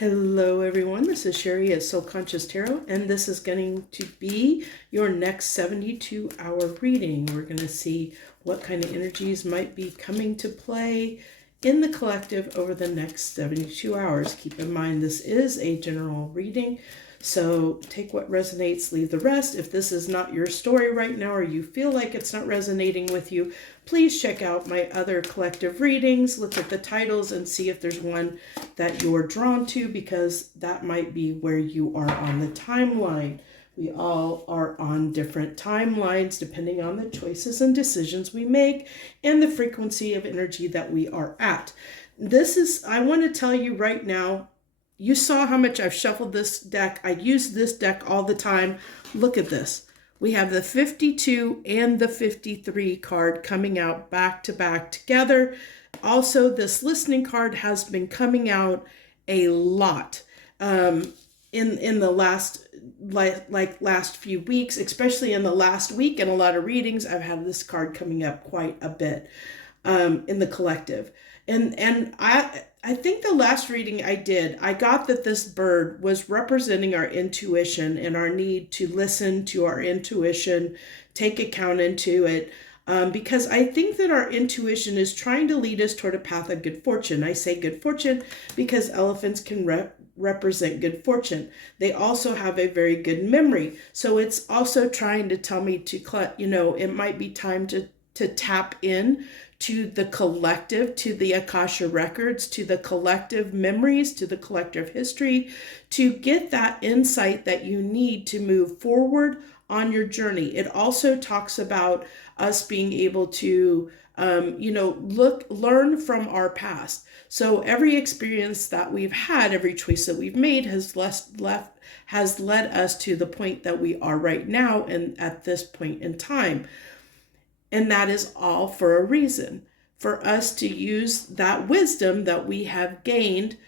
Hello everyone, this is Sherry at Soul Conscious Tarot, and this is going to be your next 72-hour reading. We're going to see what kind of energies might be coming to play in the collective over the next 72 hours. Keep in mind this is a general reading, so take what resonates, leave the rest. If this is not your story right now or you feel like it's not resonating with you, please check out my other collective readings, look at the titles and see if there's one that you're drawn to, because that might be where you are on the timeline. We all are on different timelines depending on the choices and decisions we make and the frequency of energy that we are at. I want to tell you right now, you saw how much I've shuffled this deck. I use this deck all the time. Look at this. We have the 52 and the 53 card coming out back to back together. Also, this listening card has been coming out a lot in the last few weeks, especially in the last week. In a lot of readings, I've had this card coming up quite a bit in the collective. And I think the last reading I did, I got that this bird was representing our intuition and our need to listen to our intuition, take account into it, because I think that our intuition is trying to lead us toward a path of good fortune. I say good fortune because elephants can represent good fortune. They also have a very good memory. So it's also trying to tell me it might be time to tap in to the collective, to the Akasha records, to the collective memories, to the collective history, to get that insight that you need to move forward on your journey. It also talks about us being able to, learn from our past. So every experience that we've had, every choice that we've made has led us to the point that we are right now and at this point in time. And that is all for a reason, for us to use that wisdom that we have gained,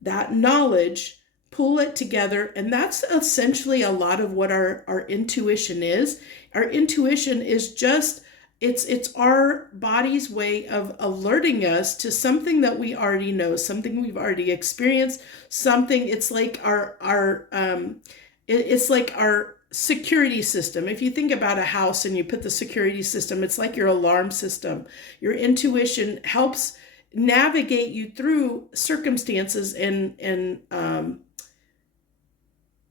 that knowledge, pull it together. And that's essentially a lot of what our intuition is. Our intuition is just, it's our body's way of alerting us to something that we already know, something we've already experienced, it's like our security system. If you think about a house and you put the security system, it's like your alarm system. Your intuition helps navigate you through circumstances and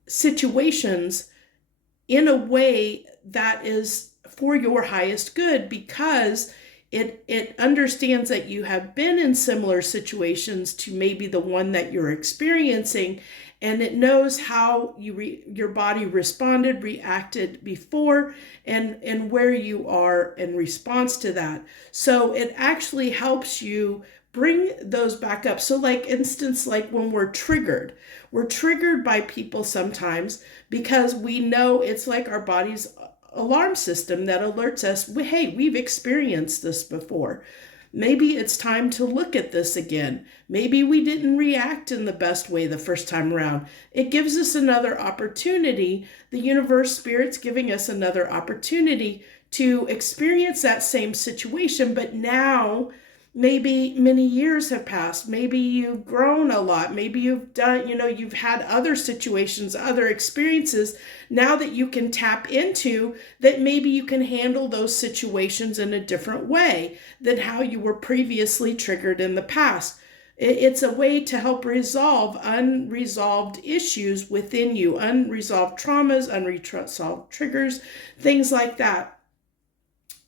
situations in a way that is for your highest good, because it understands that you have been in similar situations to maybe the one that you're experiencing, and it knows how your body reacted before, and where you are in response to that. So it actually helps you bring those back up. So like when we're triggered by people sometimes, because we know it's like our body's alarm system that alerts us, hey, we've experienced this before. Maybe it's time to look at this again. Maybe we didn't react in the best way the first time around. It gives us another opportunity. The universe, spirit's giving us another opportunity to experience that same situation, but now maybe many years have passed. Maybe you've grown a lot. Maybe you've had other situations, other experiences now that you can tap into, that maybe you can handle those situations in a different way than how you were previously triggered in the past. It's a way to help resolve unresolved issues within you, unresolved traumas, unresolved triggers, things like that.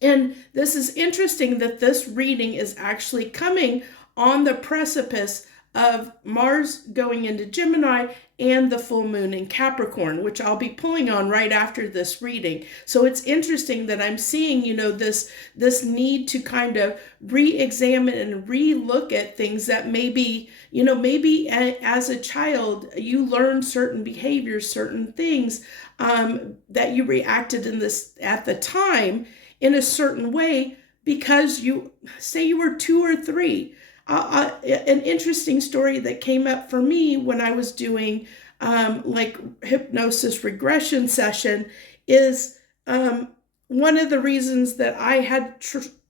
And this is interesting that this reading is actually coming on the precipice of Mars going into Gemini and the full moon in Capricorn, which I'll be pulling on right after this reading. So it's interesting that I'm seeing, this need to kind of re-examine and re-look at things that maybe as a child, you learned certain behaviors, certain things that you reacted at the time in a certain way because you were 2 or 3. An interesting story that came up for me when I was doing hypnosis regression session is one of the reasons that I had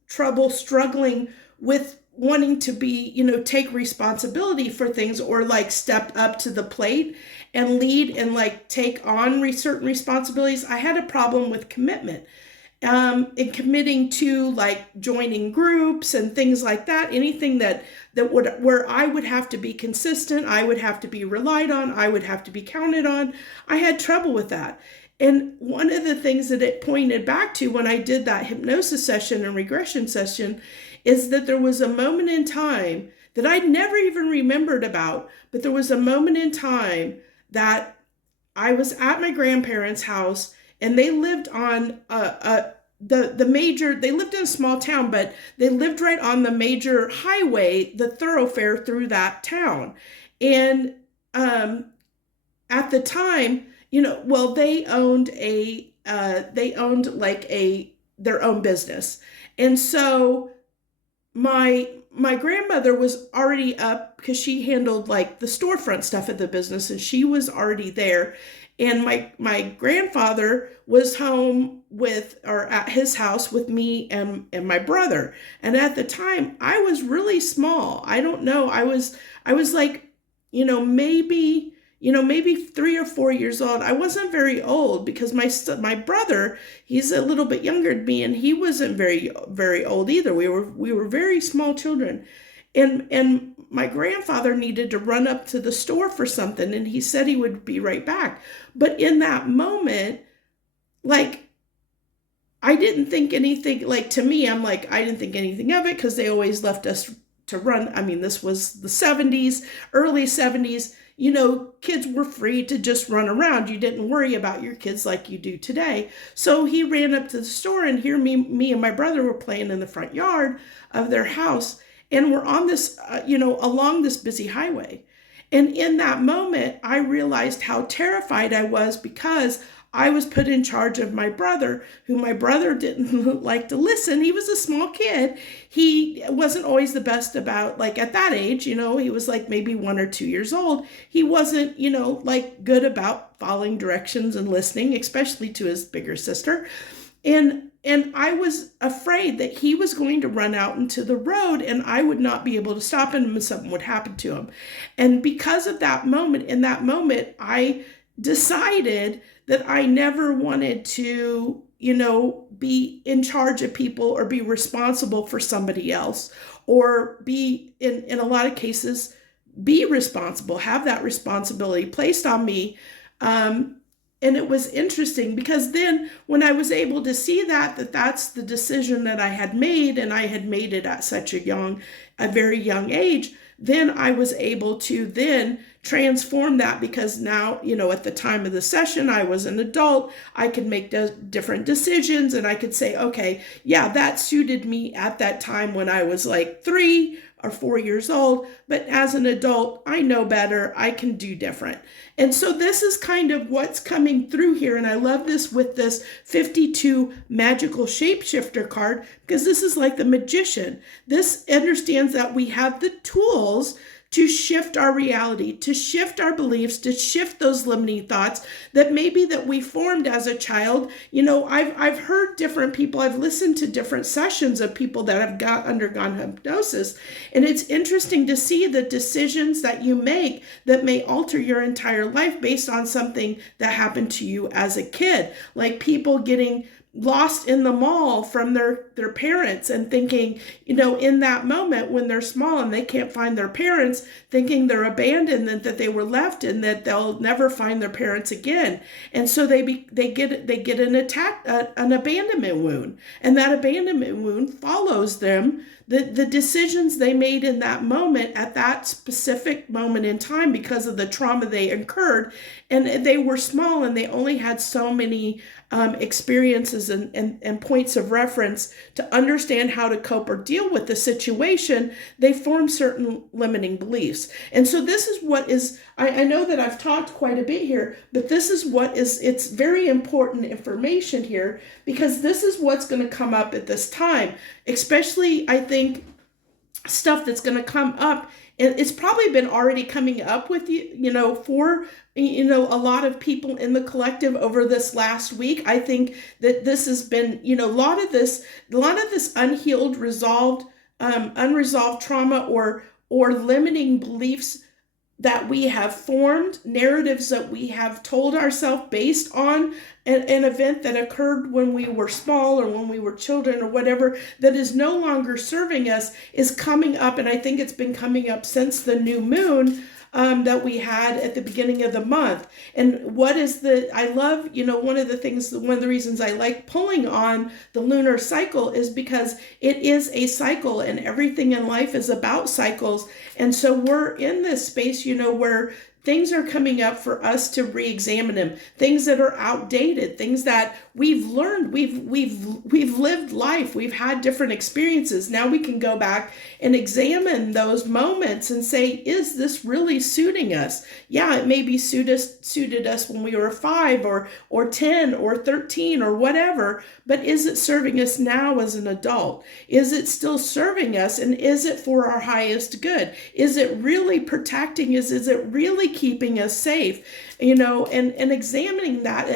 trouble struggling with wanting to be, take responsibility for things, or like step up to the plate and lead and like take on certain responsibilities. I had a problem with commitment, in committing to like joining groups and things like that. Anything that would, where I would have to be consistent, I would have to be relied on, I would have to be counted on. I had trouble with that. And one of the things that it pointed back to when I did that hypnosis session and regression session is that there was a moment in time that I'd never even remembered about, but there was a moment in time that I was at my grandparents' house, and they lived on the major, they lived in a small town, but they lived right on the major highway, the thoroughfare through that town. And at the time, well, they owned like their own business. And so my grandmother was already up because she handled like the storefront stuff at the business, and she was already there. And my grandfather was home with, or at his house with me and my brother. And at the time I was really small. I don't know. I was like, maybe 3 or 4 years old. I wasn't very old because my brother, he's a little bit younger than me, and he wasn't very old either. We were very small children, and my grandfather needed to run up to the store for something, and he said he would be right back. But in that moment, like, I didn't think anything, like, to me, I'm like, I didn't think anything of it because they always left us to run. I mean, this was the 70s, early 70s. Kids were free to just run around. You didn't worry about your kids like you do today. So he ran up to the store, and here me and my brother were playing in the front yard of their house. And we're on this, along this busy highway. And in that moment, I realized how terrified I was because I was put in charge of my brother, who my brother didn't like to listen. He was a small kid. He wasn't always the best about, like, at that age, he was like maybe 1 or 2 years old. He wasn't, like, good about following directions and listening, especially to his bigger sister. And I was afraid that he was going to run out into the road and I would not be able to stop him and something would happen to him. And because of that moment, in that moment, I decided that I never wanted to, be in charge of people or be responsible for somebody else, or be, in a lot of cases, be responsible, have that responsibility placed on me. And it was interesting because then when I was able to see that that's the decision that I had made, and I had made it at such a very young age, then I was able to then transform that, because now, at the time of the session, I was an adult. I could make different decisions, and I could say, okay, yeah, that suited me at that time when I was like 3 or 4 years old. But as an adult, I know better. I can do different. And so this is kind of what's coming through here. And I love this with this 52 magical shapeshifter card, because this is like the magician. This understands that we have the tools to shift our reality, to shift our beliefs, to shift those limiting thoughts that maybe that we formed as a child. I've heard different people, I've listened to different sessions of people that have undergone hypnosis, and it's interesting to see the decisions that you make that may alter your entire life based on something that happened to you as a kid. Like people getting lost in the mall from their parents and thinking, in that moment when they're small and they can't find their parents, thinking they're abandoned and that they were left and that they'll never find their parents again. And so they get an abandonment wound, and that abandonment wound follows them. The decisions they made in that moment, at that specific moment in time, because of the trauma they incurred, and they were small and they only had so many experiences and points of reference to understand how to cope or deal with the situation, they form certain limiting beliefs. And so this is what is, I know that I've talked quite a bit here, but this is what is, it's very important information here, because this is what's going to come up at this time, especially, I think, stuff that's going to come up. It's probably been already coming up with you, for a lot of people in the collective over this last week. I think that this has been, a lot of this unhealed, resolved unresolved trauma or limiting beliefs that we have formed, narratives that we have told ourselves based on an event that occurred when we were small or when we were children or whatever, that is no longer serving us, is coming up. And I think it's been coming up since the new moon that we had at the beginning of the month. And I love, one of the reasons I like pulling on the lunar cycle is because it is a cycle, and everything in life is about cycles. And so we're in this space, where things are coming up for us to re-examine them, things that are outdated, things that we've learned, we've lived life, we've had different experiences. Now we can go back and examine those moments and say, is this really suiting us? Yeah, it maybe suited us when we were 5 or 10 or 13 or whatever, but is it serving us now as an adult? Is it still serving us, and is it for our highest good? Is it really protecting us? Is it really keeping us safe? And examining that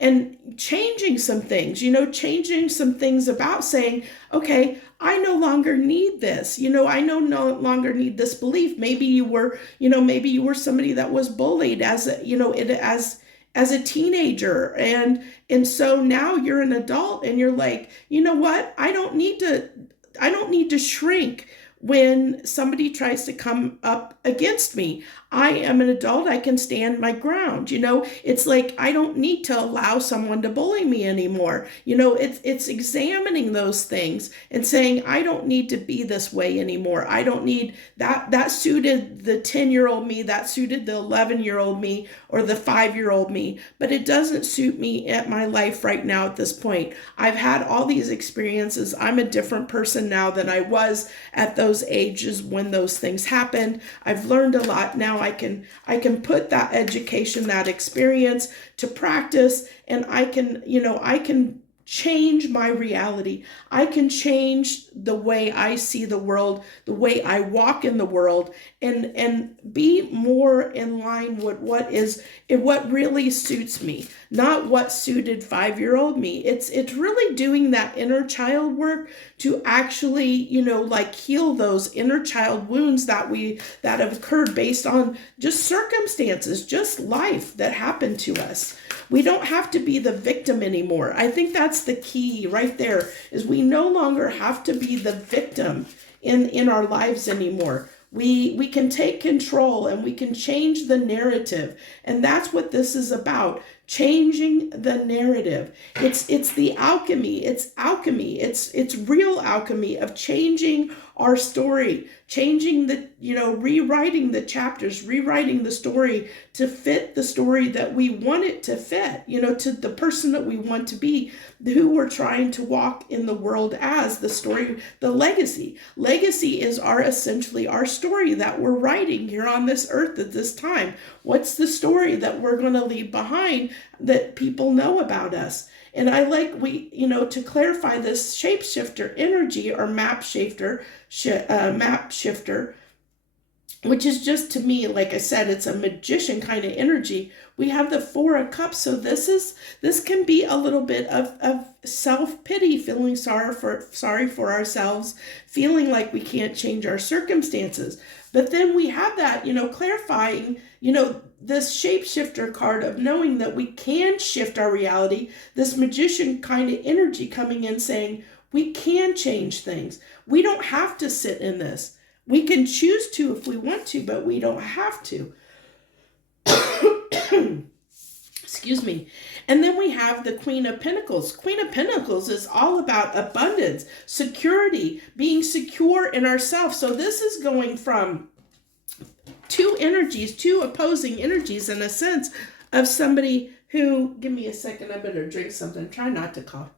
and changing some things, changing some things about saying, okay, I no longer need this. I no longer need this belief. Maybe you were somebody that was bullied as a teenager. And so now you're an adult and you're like, you know what? I don't need to shrink when somebody tries to come up against me. I am an adult. I can stand my ground. It's like, I don't need to allow someone to bully me anymore. It's examining those things and saying, I don't need to be this way anymore. I don't need that suited the 10-year-old me, that suited the 11-year-old me or the 5-year-old me, but it doesn't suit me at my life right now at this point. I've had all these experiences. I'm a different person now than I was at those ages when those things happened. I've learned a lot now. I can put that education, that experience to practice, and I can change my reality. I can change the way I see the world, the way I walk in the world, and be more in line with what really suits me, not what suited 5-year-old me. It's really doing that inner child work to actually, heal those inner child wounds that have occurred based on just circumstances, just life that happened to us. We don't have to be the victim anymore. I think that's the key right there, is we no longer have to be the victim in our lives anymore. We can take control and we can change the narrative. And that's what this is about, changing the narrative. It's the alchemy. It's alchemy. It's real alchemy of changing our story, changing rewriting the chapters, rewriting the story to fit the story that we want it to fit, to the person that we want to be, who we're trying to walk in the world as, the story, the legacy. Legacy is essentially our story that we're writing here on this earth at this time. What's the story that we're going to leave behind that people know about us? And I like, to clarify this shapeshifter energy or map shifter, which is just, to me, like I said, it's a magician kind of energy. We have the 4 of Cups. So this can be a little bit of self-pity, feeling sorry for ourselves, feeling like we can't change our circumstances. But then we have that, clarifying, this shapeshifter card of knowing that we can shift our reality, this magician kind of energy coming in saying, we can change things. We don't have to sit in this. We can choose to if we want to, but we don't have to. Excuse me. And then we have the Queen of Pentacles. Queen of Pentacles is all about abundance, security, being secure in ourselves. So this is going from two opposing energies in a sense of somebody who, give me a second, I better drink something. Try not to cough.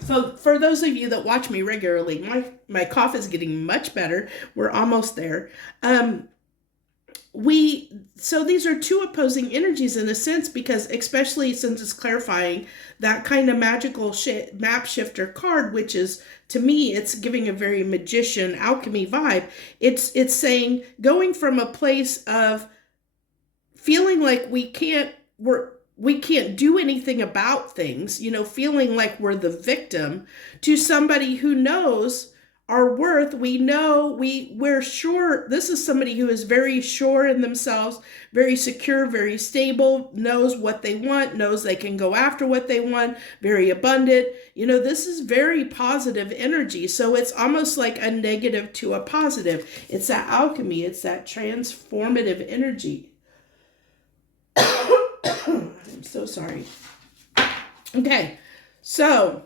So for those of you that watch me regularly, my cough is getting much better. We're almost there. So these are two opposing energies in a sense, because especially since it's clarifying that kind of magical map shifter card, which is, to me, it's giving a very magician alchemy vibe. It's saying going from a place of feeling like we can't, we can't do anything about things, feeling like we're the victim, to somebody who knows our worth. We know we're sure. This is somebody who is very sure in themselves, very secure, very stable, knows what they want, knows they can go after what they want, very abundant. This is very positive energy. So it's almost like a negative to a positive. It's that alchemy, it's that transformative energy. I'm so sorry. Okay, so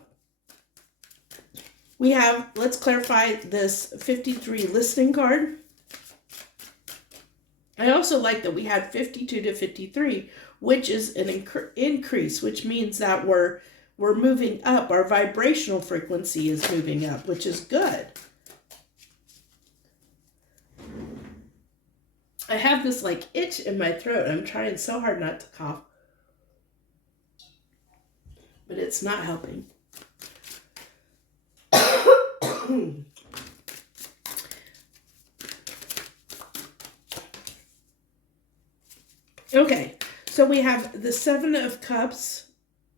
we have, let's clarify this 53 listening card. I also like that we had 52 to 53, which is an increase, which means that we're moving up. Our vibrational frequency is moving up, which is good. I have this like itch in my throat. I'm trying so hard not to cough, but it's not helping. Okay, so we have the 7 of Cups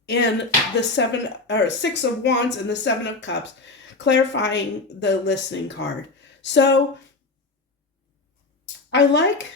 and the 6 of Wands and the 7 of Cups, clarifying the listening card. So I like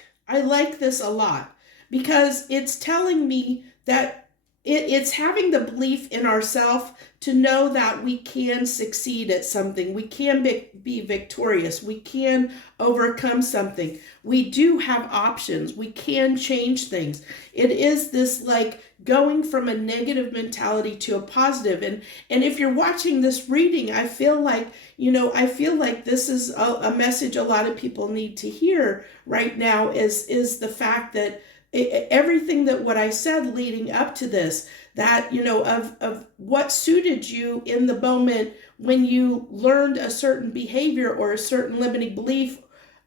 this a lot, because it's telling me that it's having the belief in ourselves to know that we can succeed at something. We can be victorious. We can overcome something. We do have options. We can change things. It is this like going from a negative mentality to a positive. And if you're watching this reading, I feel like this is a message a lot of people need to hear right now, is the fact that everything that what I said leading up to this, that, of what suited you in the moment when you learned a certain behavior or a certain limiting belief,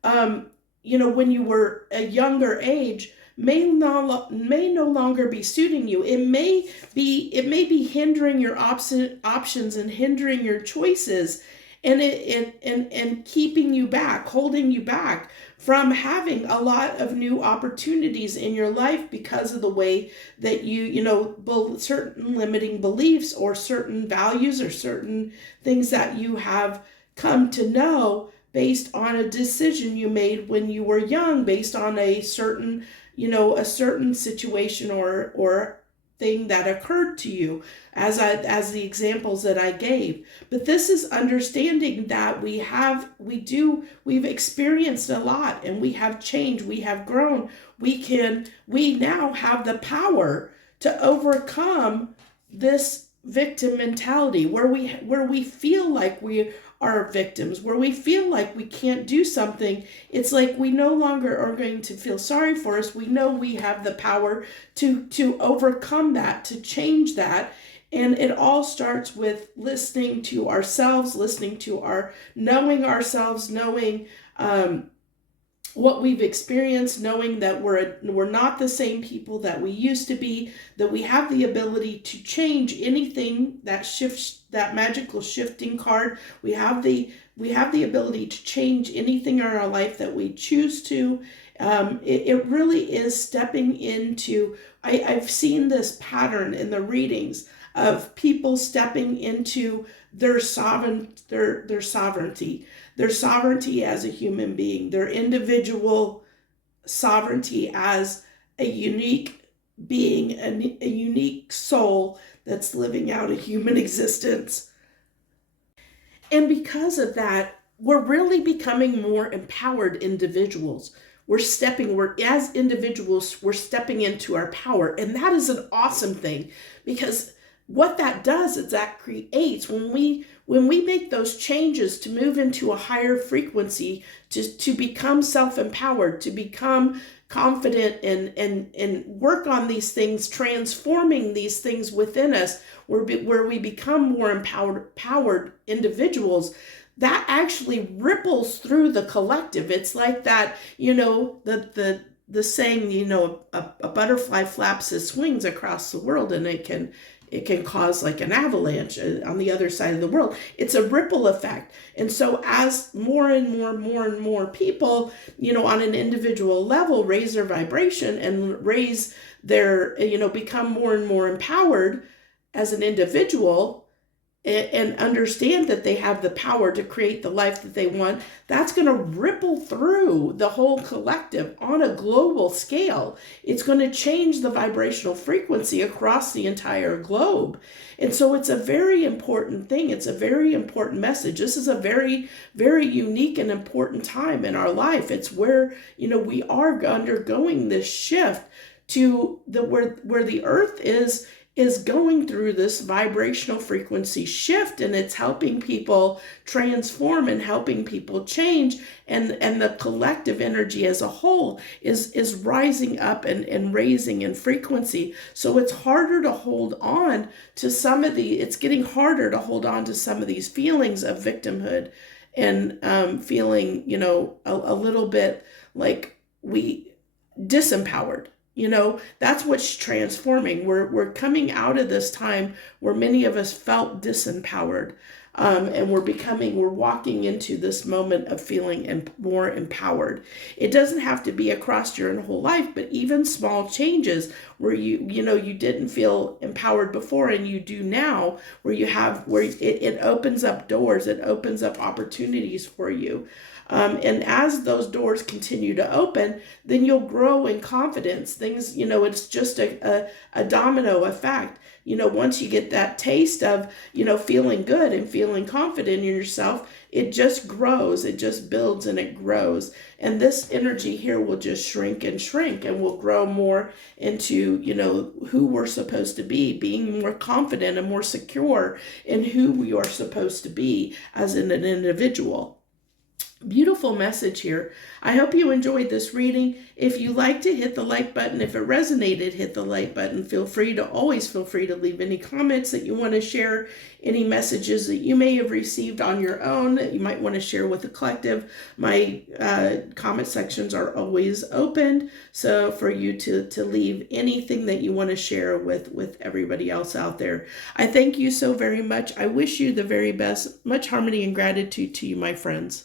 when you were a younger age, may no longer be suiting you. It may be hindering your options and hindering your choices, and keeping you back, holding you back from having a lot of new opportunities in your life, because of the way that certain limiting beliefs or certain values or certain things that you have come to know based on a decision you made when you were young, based on a certain situation or thing that occurred to you, as the examples that I gave. But this is understanding that we've experienced a lot, and we have changed, we have grown. We now have the power to overcome this victim mentality, where we feel like we are victims, where we feel like we can't do something. It's like we no longer are going to feel sorry for us. We know we have the power to overcome that, to change that. And it all starts with listening to ourselves, knowing ourselves, knowing what we've experienced, knowing that we're not the same people that we used to be, that we have the ability to change anything that shifts, that magical shifting card. We have the ability to change anything in our life that we choose to. It really is stepping into, I've seen this pattern in the readings of people stepping into their sovereignty as a human being, their individual sovereignty as a unique being, a unique soul that's living out a human existence. And because of that, we're really becoming more empowered individuals. As individuals, we're stepping into our power. And that is an awesome thing, because what that does is that creates, when we make those changes to move into a higher frequency, to become self-empowered, to become confident, and work on these things, transforming these things within us, where we become more empowered individuals, that actually ripples through the collective. It's like that, the saying, a butterfly flaps its wings across the world, and it can it can cause like an avalanche on the other side of the world. It's a ripple effect. And so as more and more people, on an individual level raise their vibration and raise their, become more and more empowered as an individual, and understand that they have the power to create the life that they want, that's going to ripple through the whole collective on a global scale. It's going to change the vibrational frequency across the entire globe. And so it's a very important thing. It's a very important message. This is a very, very unique and important time in our life. It's where, we are undergoing this shift to where the earth is going through this vibrational frequency shift, and it's helping people transform and helping people change, and the collective energy as a whole is rising up and raising in frequency. So it's harder to hold on to it's getting harder to hold on to some of these feelings of victimhood and feeling, a little bit like we disempowered. That's what's transforming. We're coming out of this time where many of us felt disempowered, and we're walking into this moment of feeling more empowered. It doesn't have to be across your whole life, but even small changes where you didn't feel empowered before and you do now, where it opens up doors, it opens up opportunities for you. And as those doors continue to open, then you'll grow in confidence. Things, it's just a domino effect. Once you get that taste of, feeling good and feeling confident in yourself, it just grows, it just builds and it grows. And this energy here will just shrink and will grow more into, who we're supposed to be, being more confident and more secure in who we are supposed to be as an individual. Beautiful message here. I hope you enjoyed this reading. If you like to hit the like button, if it resonated, hit the like button. Always feel free to leave any comments that you want to share, any messages that you may have received on your own that you might want to share with the collective. My comment sections are always open, so for you to leave anything that you want to share with everybody else out there. I thank you so very much. I wish you the very best. Much harmony and gratitude to you, my friends.